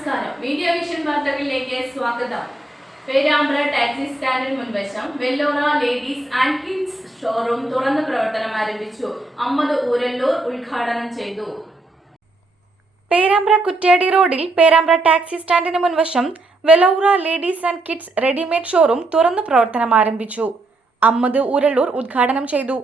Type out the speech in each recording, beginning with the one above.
നമസ്കാരം. Media vision വാർത്തകളിലേക്ക് സ്വാഗതം. പേരാമ്പ്ര ടാക്സി സ്റ്റാൻഡിന് മുൻവശം Velora ladies and kids showroom തുറന്ന് പ്രവർത്തനം ആരംഭിച്ചു. അമ്മദ് ഊരല്ലൂർ ഉദ്ഘാടനം ചെയ്തു. പേരാമ്പ്ര കുറ്റ്യാടി റോഡിൽ പേരാമ്പ്ര ടാക്സി സ്റ്റാൻഡിന് മുൻവശം Velora ladies and kids readymade showroom തുറന്നു പ്രവർത്തനം ആരംഭിച്ചു. അമ്മദ് ഊരള്ളൂർ ഉദ്ഘാടനം ചെയ്തു.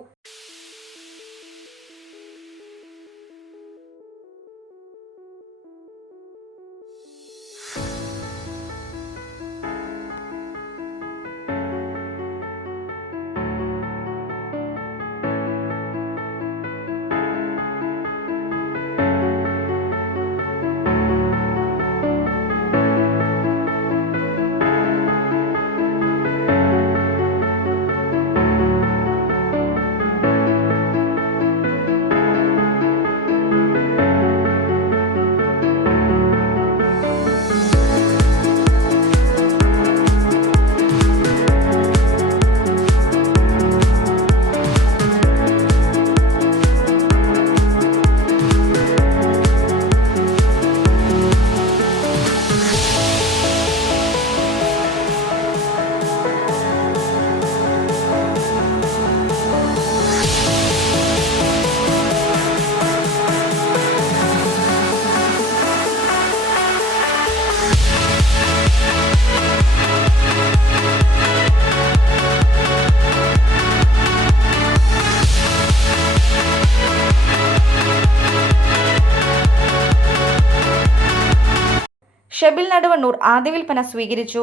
ഷെബിൽ നടുവണ്ണൂർ ആദ്യ വിൽപ്പന സ്വീകരിച്ചു.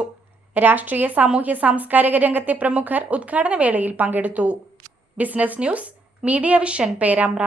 രാഷ്ട്രീയ സാമൂഹ്യ സാംസ്കാരിക രംഗത്തെ പ്രമുഖർ ഉദ്ഘാടന വേളയിൽ പങ്കെടുത്തു. Business news media vision Perambra.